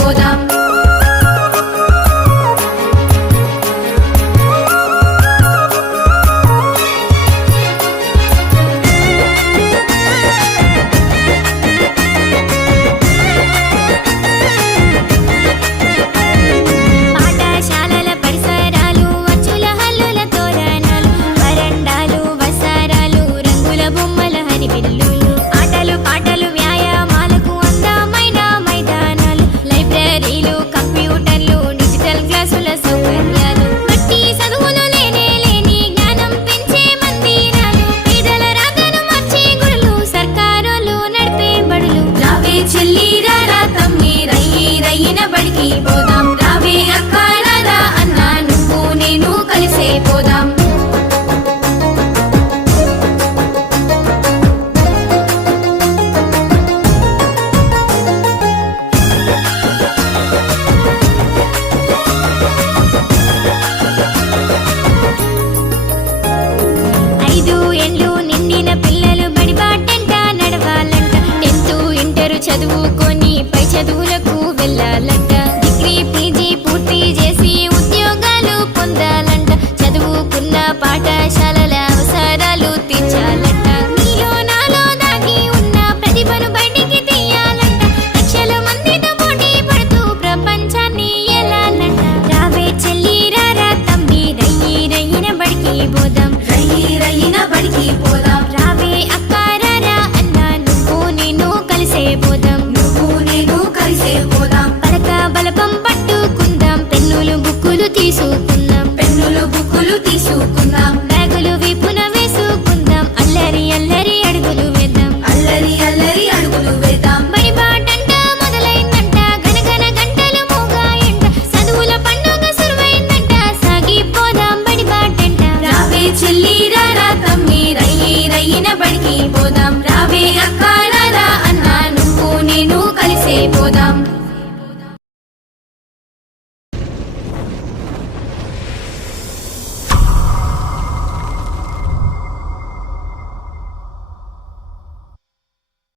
పోదాం. పోదాం రావే అక్క రారా అన్నా నువ్వు నేను కలిసే పోదాం. 5 ఏళ్ళు నిండిన పిల్లలు బడిబాటంట నడవాలంట. 10th ఇంటర్ చదువుకొని పై చదువులకు వెళ్ళాలంట. పీజీ పూర్తి చేసి ఉద్యోగాలు పొందాలంట. చదువుకున్న పాఠశాలల అవసరాలు తీర్చాలంట. నీలో నాలో దాగి ఉన్న ప్రతిభను బయటికి తీయాలంట. లక్షల మందితో పోటీ పడుతూ ప్రపంచాన్ని ఏలాలంట. రావే చెల్లి రారా తమ్మి రయ్యి రయ్యిన బడికి పోదాం. రయ్యి రయ్యిన బడికి పోదాం. రావే అక్క రారా అన్నా నువ్వు నేను కలిసే పోదాం. నువ్వు నేను కలిసే పోదాం. పలక బలపం పట్టుకు